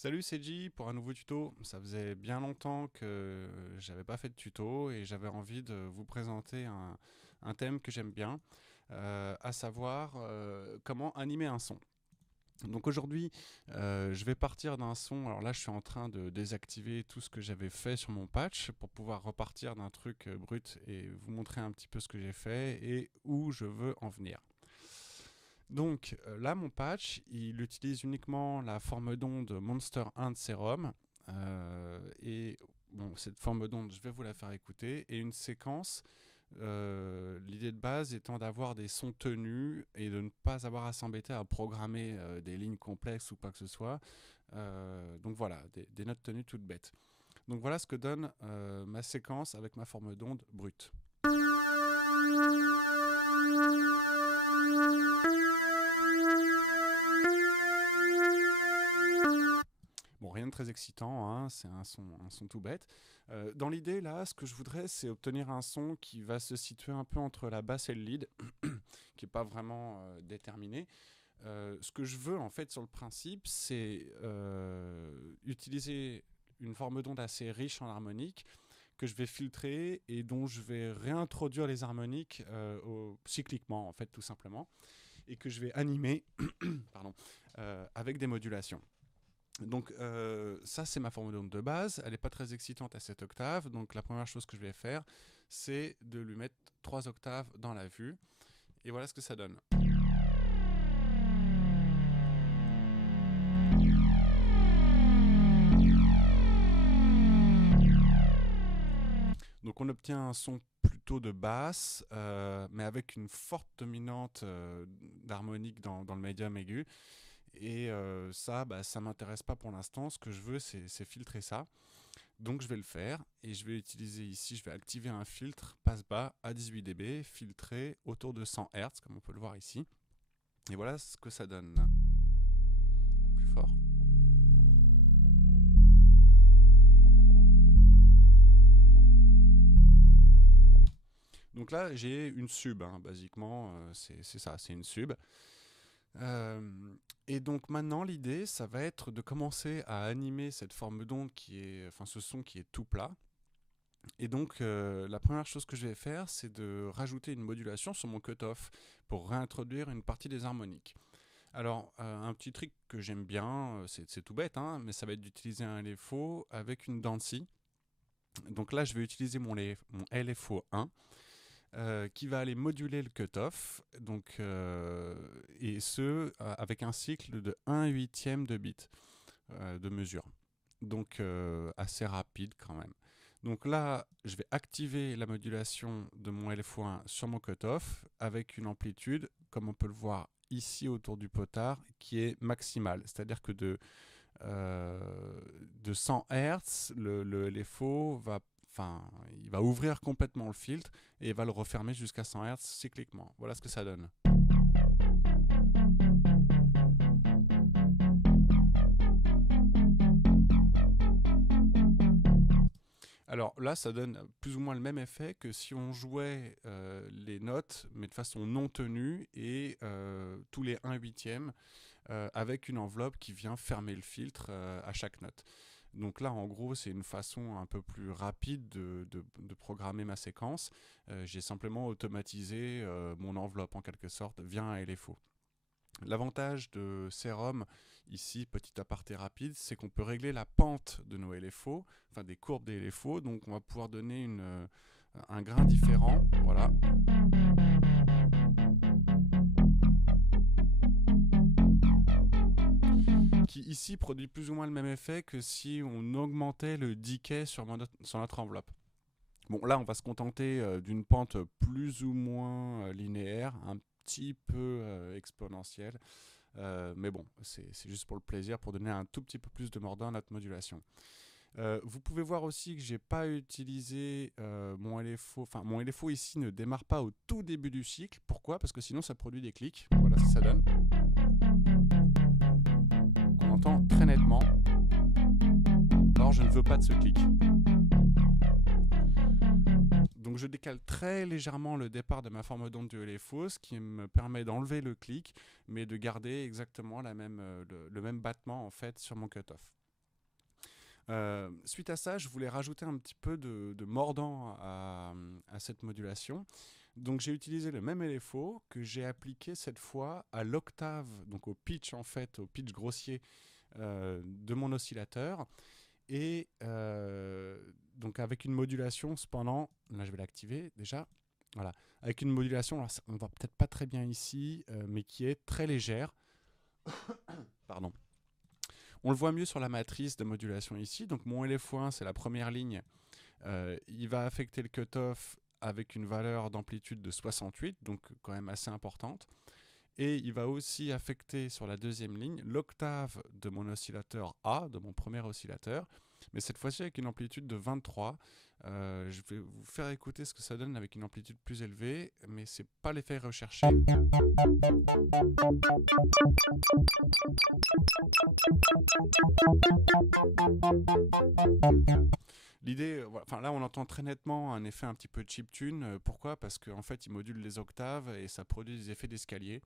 Salut, c'est J pour un nouveau tuto. Ça faisait bien longtemps que j'avais pas fait de tuto et j'avais envie de vous présenter un thème que j'aime bien, à savoir comment animer un son. Donc aujourd'hui, je vais partir d'un son. Alors là, je suis en train de désactiver tout ce que j'avais fait sur mon patch pour pouvoir repartir d'un truc brut et vous montrer un petit peu ce que j'ai fait et où je veux en venir. Donc là, mon patch, il utilise uniquement la forme d'onde Monster 1 de Serum. Et bon, cette forme d'onde, je vais vous la faire écouter. Et une séquence, l'idée de base étant d'avoir des sons tenus et de ne pas avoir à s'embêter à programmer des lignes complexes ou quoi que ce soit. Donc voilà, des notes tenues toutes bêtes. Donc voilà ce que donne ma séquence avec ma forme d'onde brute. Bon, rien de très excitant, hein, c'est un son tout bête. Dans l'idée, là, ce que je voudrais, c'est obtenir un son qui va se situer un peu entre la basse et le lead, qui n'est pas vraiment déterminé. Ce que je veux, en fait, sur le principe, c'est utiliser une forme d'onde assez riche en harmoniques que je vais filtrer et dont je vais réintroduire les harmoniques cycliquement, en fait, tout simplement, et que je vais animer pardon, avec des modulations. Donc ça c'est ma forme d'onde de base, elle n'est pas très excitante à cette octave, donc la première chose que je vais faire c'est de lui mettre 3 octaves dans la vue, et voilà ce que ça donne. Donc on obtient un son plutôt de basse, mais avec une forte dominante d'harmonique dans le médium aigu, et ça, ça m'intéresse pas pour l'instant, ce que je veux c'est filtrer ça. Donc je vais le faire et je vais utiliser ici, je vais activer un filtre passe-bas à 18 dB, filtré autour de 100 Hz, comme on peut le voir ici. Et voilà ce que ça donne. Plus fort. Donc là, j'ai une sub, hein, basiquement, c'est ça, c'est une sub. Et donc maintenant, l'idée, ça va être de commencer à animer cette forme d'onde enfin ce son qui est tout plat. Et donc, la première chose que je vais faire, c'est de rajouter une modulation sur mon cutoff pour réintroduire une partie des harmoniques. Alors, un petit truc que j'aime bien, c'est tout bête, hein, mais ça va être d'utiliser un LFO avec une Dancy. Donc là, je vais utiliser mon LFO 1 qui va aller moduler le cutoff, donc, et ce, avec un cycle de 1 huitième de bit de mesure. Donc, assez rapide quand même. Donc là, je vais activer la modulation de mon LFO1 sur mon cutoff avec une amplitude, comme on peut le voir ici autour du potard, qui est maximale. C'est-à-dire que de 100 Hz, le LFO il va ouvrir complètement le filtre et il va le refermer jusqu'à 100 Hz cycliquement. Voilà ce que ça donne. Alors là, ça donne plus ou moins le même effet que si on jouait les notes, mais de façon non tenue et tous les 1 huitième avec une enveloppe qui vient fermer le filtre à chaque note. Donc là, en gros, c'est une façon un peu plus rapide de programmer ma séquence. J'ai simplement automatisé mon enveloppe en quelque sorte via un LFO. L'avantage de Serum, ici, petit aparté rapide, c'est qu'on peut régler la pente de nos LFO, enfin des courbes des LFO, donc on va pouvoir donner un grain différent, voilà. Qui ici produit plus ou moins le même effet que si on augmentait le decay sur notre enveloppe. Bon, là, on va se contenter d'une pente plus ou moins linéaire, un petit peu exponentielle. Mais bon, c'est juste pour le plaisir, pour donner un tout petit peu plus de mordant à notre modulation. Vous pouvez voir aussi que j'ai pas utilisé mon LFO. Enfin, mon LFO ici ne démarre pas au tout début du cycle. Pourquoi? Parce que sinon ça produit des clics. Voilà ce que ça donne. On entend très nettement. Or, je ne veux pas de ce clic. Donc je décale très légèrement le départ de ma forme d'onde du LFO, ce qui me permet d'enlever le clic, mais de garder exactement le même battement en fait sur mon cutoff. Suite à ça, je voulais rajouter un petit peu de mordant à cette modulation. Donc j'ai utilisé le même LFO que j'ai appliqué cette fois à l'octave, donc au pitch en fait, au pitch grossier de mon oscillateur. Et donc avec une modulation, cependant, là je vais l'activer déjà, voilà, avec une modulation, alors on ne voit peut-être pas très bien ici, mais qui est très légère. Pardon. On le voit mieux sur la matrice de modulation ici. Donc mon LFO1, c'est la première ligne. Il va affecter le cutoff avec une valeur d'amplitude de 68, donc quand même assez importante. Et il va aussi affecter sur la deuxième ligne l'octave de mon oscillateur A, de mon premier oscillateur, mais cette fois-ci avec une amplitude de 23. Je vais vous faire écouter ce que ça donne avec une amplitude plus élevée, mais ce n'est pas l'effet recherché. L'idée, enfin là on entend très nettement un effet un petit peu chiptune. Pourquoi ? Parce qu'en fait il module les octaves et ça produit des effets d'escalier.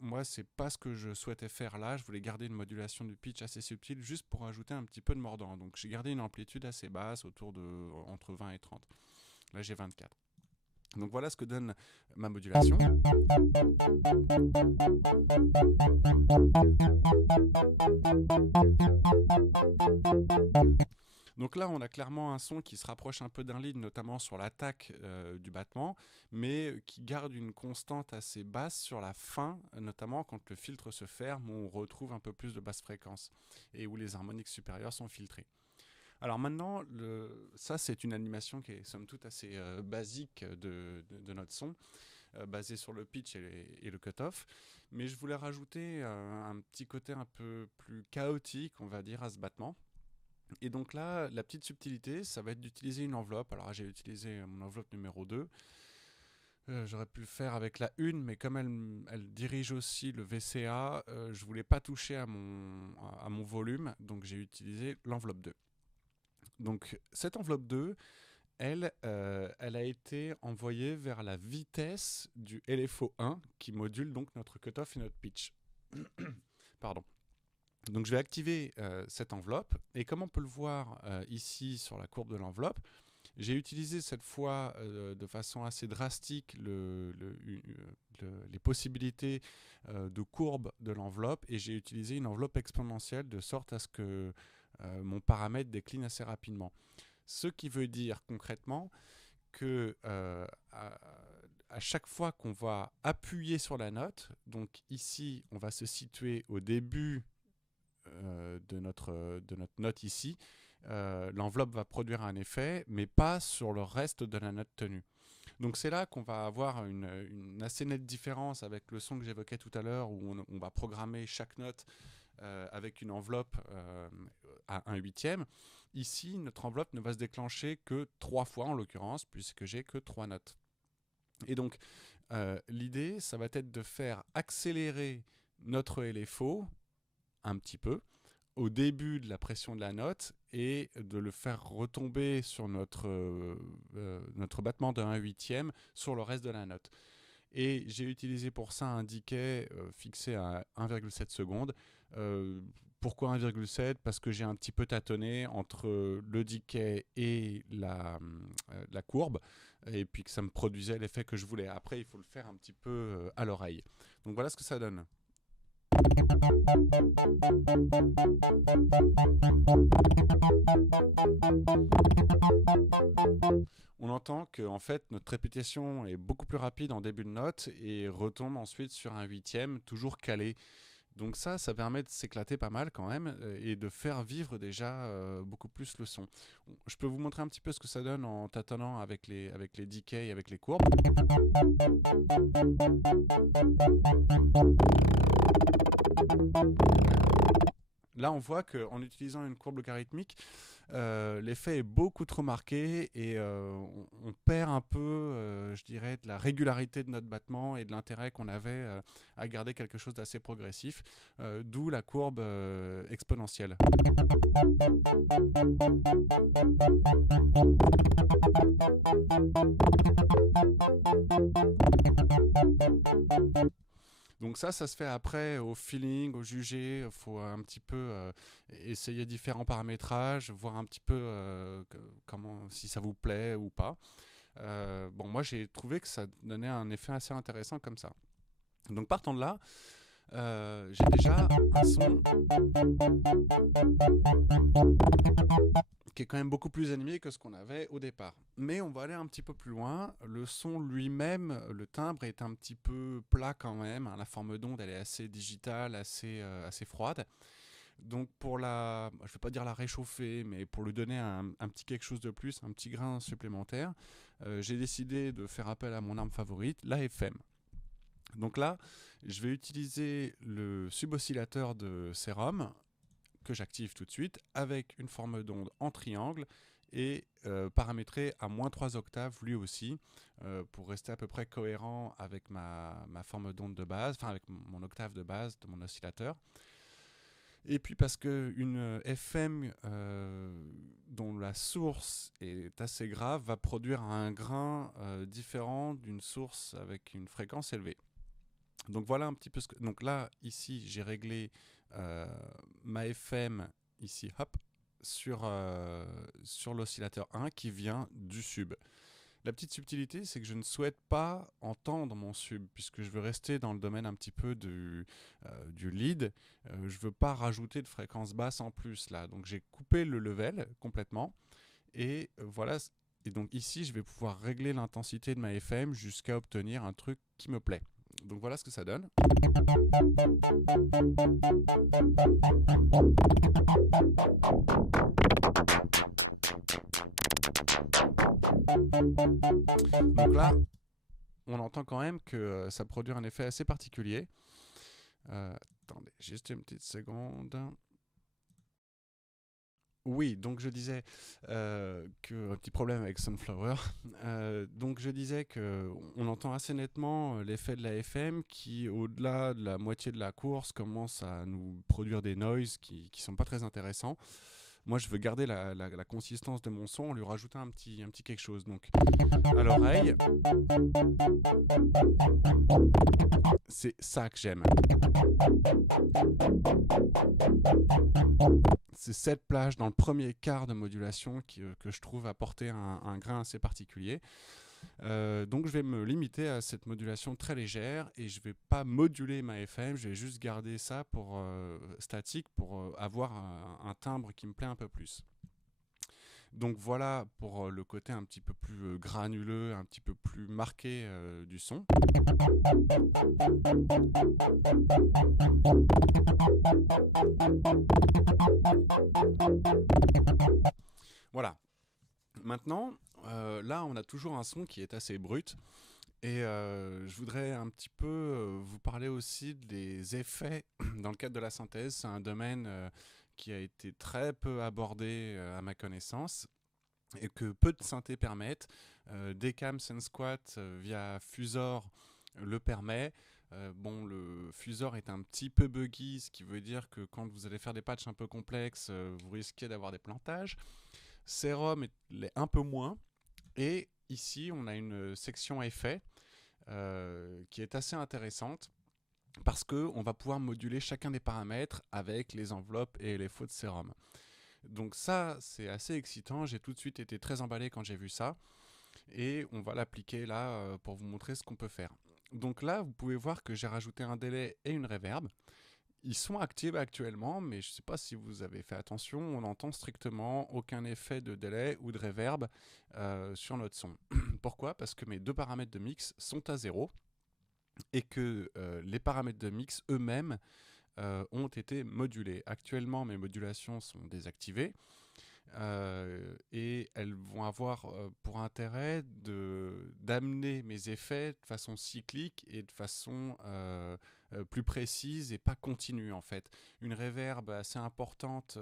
Moi c'est pas ce que je souhaitais faire là, je voulais garder une modulation du pitch assez subtile juste pour ajouter un petit peu de mordant. Donc j'ai gardé une amplitude assez basse, autour de entre 20 et 30. Là j'ai 24. Donc voilà ce que donne ma modulation. Donc là, on a clairement un son qui se rapproche un peu d'un lead, notamment sur l'attaque du battement, mais qui garde une constante assez basse sur la fin, notamment quand le filtre se ferme, où on retrouve un peu plus de basse fréquence et où les harmoniques supérieures sont filtrées. Alors maintenant, ça c'est une animation qui est somme toute assez basique de notre son, basée sur le pitch et le cutoff, mais je voulais rajouter un petit côté un peu plus chaotique, on va dire, à ce battement. Et donc là, la petite subtilité, ça va être d'utiliser une enveloppe. Alors j'ai utilisé mon enveloppe numéro 2. J'aurais pu le faire avec la 1, mais comme elle dirige aussi le VCA, je ne voulais pas toucher à mon volume, donc j'ai utilisé l'enveloppe 2. Donc cette enveloppe 2, elle a été envoyée vers la vitesse du LFO 1, qui module donc notre cutoff et notre pitch. Pardon. Donc je vais activer cette enveloppe, et comme on peut le voir ici sur la courbe de l'enveloppe, j'ai utilisé cette fois de façon assez drastique les possibilités de courbe de l'enveloppe, et j'ai utilisé une enveloppe exponentielle de sorte à ce que mon paramètre décline assez rapidement. Ce qui veut dire concrètement que à chaque fois qu'on va appuyer sur la note, donc ici on va se situer au début de notre note ici, l'enveloppe va produire un effet, mais pas sur le reste de la note tenue. Donc c'est là qu'on va avoir une assez nette différence avec le son que j'évoquais tout à l'heure, où on va programmer chaque note avec une enveloppe à 1/8. Ici, notre enveloppe ne va se déclencher que 3 fois en l'occurrence, puisque j'ai que 3 notes. Et donc l'idée, ça va être de faire accélérer notre LFO un petit peu au début de la pression de la note et de le faire retomber sur notre battement de 1/8 sur le reste de la note. Et j'ai utilisé pour ça un decay fixé à 1,7 secondes. Pourquoi 1,7 ? Parce que j'ai un petit peu tâtonné entre le decay et la courbe, et puis que ça me produisait l'effet que je voulais. Après, il faut le faire un petit peu à l'oreille. Donc voilà ce que ça donne. On entend que en fait, notre répétition est beaucoup plus rapide en début de note et retombe ensuite sur 1/8, toujours calé. Donc ça permet de s'éclater pas mal quand même et de faire vivre déjà beaucoup plus le son. Je peux vous montrer un petit peu ce que ça donne en tâtonnant avec les decays, avec les courbes. Là, on voit qu'en utilisant une courbe logarithmique, l'effet est beaucoup trop marqué et on perd un peu, je dirais, de la régularité de notre battement et de l'intérêt qu'on avait à garder quelque chose d'assez progressif, d'où la courbe exponentielle. Donc ça se fait après au feeling, au jugé. Il faut un petit peu essayer différents paramétrages, voir un petit peu comment, si ça vous plaît ou pas. Bon, moi j'ai trouvé que ça donnait un effet assez intéressant comme ça. Donc partant de là, j'ai déjà un son qui est quand même beaucoup plus animé que ce qu'on avait au départ. Mais on va aller un petit peu plus loin. Le son lui-même, le timbre est un petit peu plat quand même, hein. La forme d'onde, elle est assez digitale, assez froide. Donc pour je ne vais pas dire la réchauffer, mais pour lui donner un petit quelque chose de plus, un petit grain supplémentaire, j'ai décidé de faire appel à mon arme favorite, la FM. Donc là, je vais utiliser le suboscillateur de Serum que j'active tout de suite avec une forme d'onde en triangle et paramétré à moins 3 octaves lui aussi pour rester à peu près cohérent avec ma forme d'onde de base, enfin avec mon octave de base de mon oscillateur. Et puis parce qu'une FM dont la source est assez grave va produire un grain différent d'une source avec une fréquence élevée. Donc voilà un petit peu Donc là, ici, j'ai réglé ma FM, ici, hop, sur l'oscillateur 1 qui vient du sub. La petite subtilité, c'est que je ne souhaite pas entendre mon sub, puisque je veux rester dans le domaine un petit peu du lead. Je ne veux pas rajouter de fréquence basse en plus là. Donc j'ai coupé le level complètement. Et voilà. Et donc ici, je vais pouvoir régler l'intensité de ma FM jusqu'à obtenir un truc qui me plaît. Donc voilà ce que ça donne. Donc là, on entend quand même que ça produit un effet assez particulier. Attendez, juste une petite seconde. Oui, donc je disais que un petit problème avec Sunflower. Donc je disais que on entend assez nettement l'effet de la FM qui, au-delà de la moitié de la course, commence à nous produire des noises qui sont pas très intéressants. Moi, je veux garder la consistance de mon son en lui rajoutant un petit quelque chose. Donc, à l'oreille, c'est ça que j'aime. C'est cette plage dans le premier quart de modulation que je trouve apporter un grain assez particulier. Donc je vais me limiter à cette modulation très légère et je ne vais pas moduler ma FM, je vais juste garder ça pour statique pour avoir un timbre qui me plaît un peu plus. Donc voilà pour le côté un petit peu plus granuleux, un petit peu plus marqué du son. Voilà. Maintenant, là, on a toujours un son qui est assez brut. Et je voudrais un petit peu vous parler aussi des effets dans le cadre de la synthèse. C'est un domaine qui a été très peu abordé à ma connaissance et que peu de synthés permettent. Decam Sensquat via Fusor le permet. Bon, le Fusor est un petit peu buggy, ce qui veut dire que quand vous allez faire des patchs un peu complexes, vous risquez d'avoir des plantages. Serum l'est un peu moins. Et ici, on a une section effets qui est assez intéressante parce qu'on va pouvoir moduler chacun des paramètres avec les enveloppes et les faux de Serum. Donc ça, c'est assez excitant. J'ai tout de suite été très emballé quand j'ai vu ça. Et on va l'appliquer là pour vous montrer ce qu'on peut faire. Donc là, vous pouvez voir que j'ai rajouté un délai et une reverb. Ils sont actifs actuellement, mais je ne sais pas si vous avez fait attention, on n'entend strictement aucun effet de délai ou de reverb sur notre son. Pourquoi ? Parce que mes deux paramètres de mix sont à 0 et que les paramètres de mix eux-mêmes ont été modulés. Actuellement, mes modulations sont désactivées. Et elles vont avoir pour intérêt d'amener mes effets de façon cyclique et de façon plus précise et pas continue en fait. Une reverb assez importante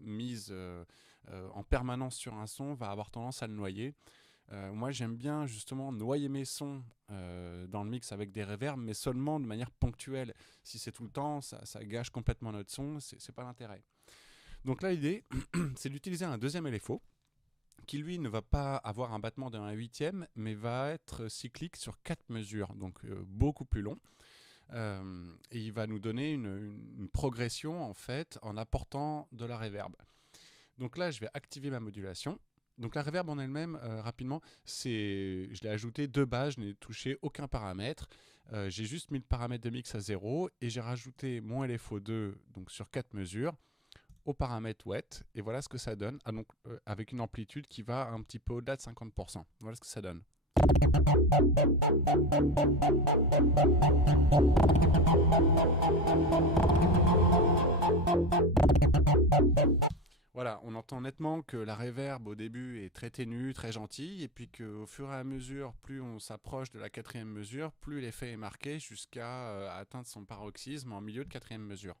mise en permanence sur un son va avoir tendance à le noyer. Moi j'aime bien justement noyer mes sons dans le mix avec des reverbs, mais seulement de manière ponctuelle. Si c'est tout le temps, ça gâche complètement notre son, c'est pas l'intérêt. Donc là, l'idée, c'est d'utiliser un deuxième LFO qui, lui, ne va pas avoir un battement de 1/8, mais va être cyclique sur 4 mesures, donc beaucoup plus long. Et il va nous donner une progression en fait en apportant de la reverb. Donc là, je vais activer ma modulation. Donc la reverb en elle-même, rapidement, je l'ai ajouté de base, je n'ai touché aucun paramètre. J'ai juste mis le paramètre de mix à 0 et j'ai rajouté mon LFO2 donc sur 4 mesures au paramètre wet. Et voilà ce que ça donne, donc, avec une amplitude qui va un petit peu au-delà de 50%. Voilà ce que ça donne. Voilà, on entend nettement que la reverb au début est très ténue, très gentille, et puis qu'au fur et à mesure, plus on s'approche de la 4e mesure, plus l'effet est marqué jusqu'à atteindre son paroxysme en milieu de 4e mesure.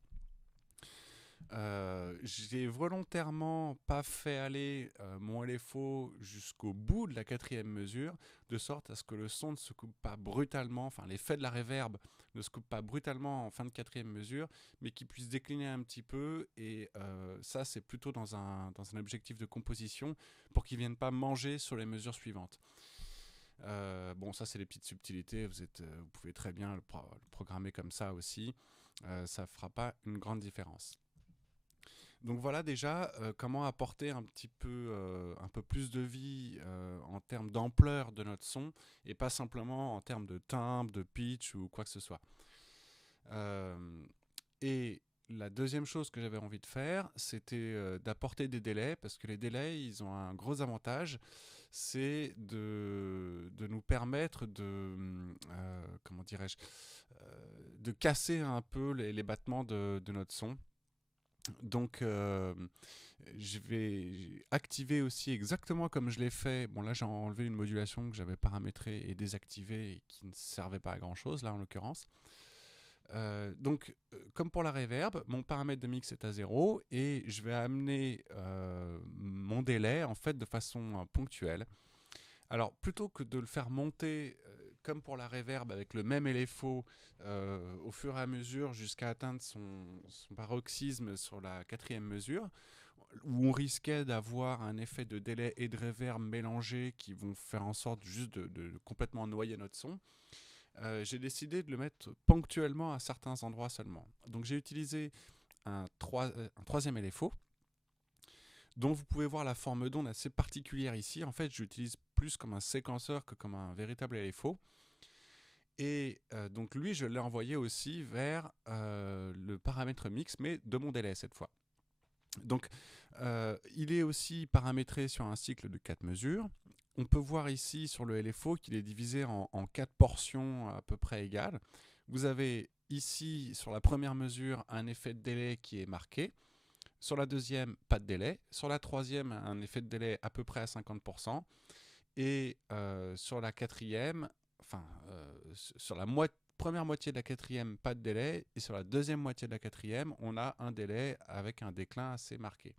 J'ai volontairement pas fait aller mon LFO jusqu'au bout de la 4e mesure, de sorte à ce que le son ne se coupe pas brutalement, enfin l'effet de la reverb ne se coupe pas brutalement en fin de 4e mesure, mais qu'il puisse décliner un petit peu, et ça c'est plutôt dans un objectif de composition, pour qu'il ne vienne pas manger sur les mesures suivantes. Bon, ça c'est les petites subtilités, vous pouvez très bien le programmer comme ça aussi, ça ne fera pas une grande différence. Donc voilà déjà comment apporter un peu plus de vie en termes d'ampleur de notre son, et pas simplement en termes de timbre, de pitch ou quoi que ce soit. Et la deuxième chose que j'avais envie de faire, c'était d'apporter des délais, parce que les délais, ils ont un gros avantage, c'est de nous permettre comment dirais-je, de casser un peu les battements de notre son. Donc je vais activer aussi exactement comme je l'ai fait. Bon, là j'ai enlevé une modulation que j'avais paramétrée et désactivée et qui ne servait pas à grand chose là en l'occurrence. Donc comme pour la reverb, mon paramètre de mix est à 0 et je vais amener mon délai en fait de façon ponctuelle. Alors plutôt que de le faire monter comme pour la reverb avec le même LFO au fur et à mesure jusqu'à atteindre son paroxysme sur la 4e mesure, où on risquait d'avoir un effet de délai et de reverb mélangés qui vont faire en sorte juste de complètement noyer notre son, j'ai décidé de le mettre ponctuellement à certains endroits seulement. Donc j'ai utilisé un 3e LFO, dont vous pouvez voir la forme d'onde assez particulière ici. En fait, j'utilise plus comme un séquenceur que comme un véritable LFO. Et donc lui, je l'ai envoyé aussi vers le paramètre mix, mais de mon délai cette fois. Donc, il est aussi paramétré sur un cycle de 4 mesures. On peut voir ici sur le LFO qu'il est divisé en 4 portions à peu près égales. Vous avez ici, sur la première mesure, un effet de délai qui est marqué. Sur la deuxième, pas de délai. Sur la troisième, un effet de délai à peu près à 50%. Et sur la quatrième, sur la première moitié de la quatrième, pas de délai. Et sur la deuxième moitié de la quatrième, on a un délai avec un déclin assez marqué.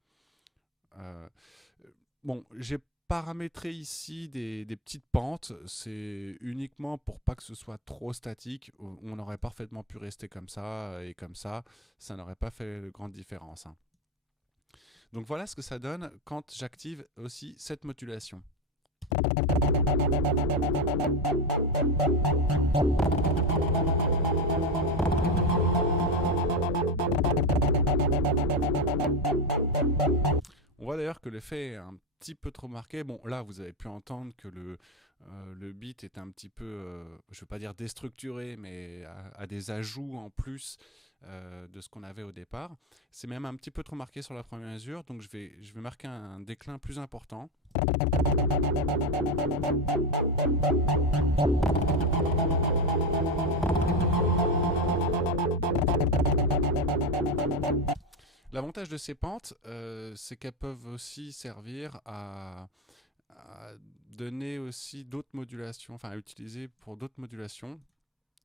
Bon, j'ai paramétré ici des petites pentes. C'est uniquement pour pas que ce soit trop statique. On aurait parfaitement pu rester comme ça et comme ça. Ça n'aurait pas fait de grande différence, hein. Donc voilà ce que ça donne quand j'active aussi cette modulation. On voit d'ailleurs que l'effet est un petit peu trop marqué. Bon, là, vous avez pu entendre que le beat est un petit peu, je ne veux pas dire déstructuré, mais a des ajouts en plus de ce qu'on avait au départ. C'est même un petit peu trop marqué sur la première mesure, donc je vais marquer un déclin plus important. L'avantage de ces pentes, c'est qu'elles peuvent aussi servir à donner aussi d'autres modulations, enfin à utiliser pour d'autres modulations.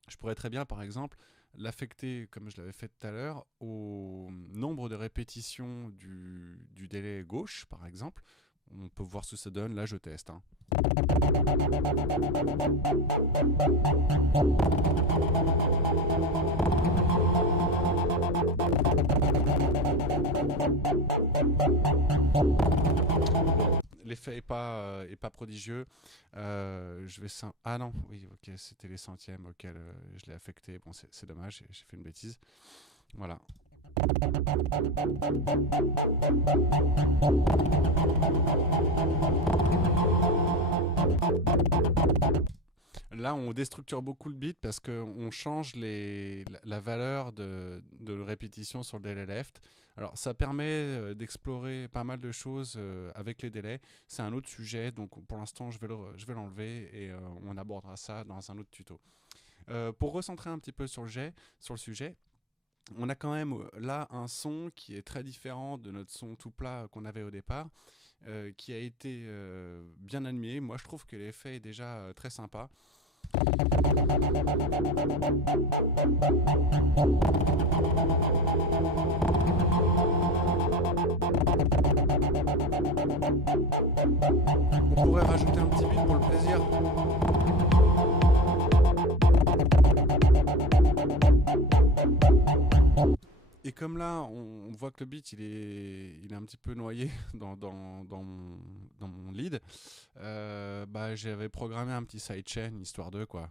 Je pourrais très bien, par exemple, l'affecter, comme je l'avais fait tout à l'heure, au nombre de répétitions du délai gauche, par exemple. On peut voir ce que ça donne. Là, je teste, hein. l'effet est pas prodigieux. Ah non, oui, ok, c'était les centièmes auxquels je l'ai affecté. Bon, c'est dommage, j'ai fait une bêtise. Voilà. Là, on déstructure beaucoup le beat parce qu'on change la valeur de répétition sur le delay left. Alors, ça permet d'explorer pas mal de choses avec les délais. C'est un autre sujet, donc pour l'instant, je vais l'enlever et on abordera ça dans un autre tuto. Pour recentrer un petit peu sur le sujet, on a quand même là un son qui est très différent de notre son tout plat qu'on avait au départ, qui a été bien animé. Moi, je trouve que l'effet est déjà très sympa. On pourrait rajouter un petit beat pour le plaisir. Et comme là, on voit que le beat il est un petit peu noyé dans mon lead, j'avais programmé un petit sidechain histoire de quoi.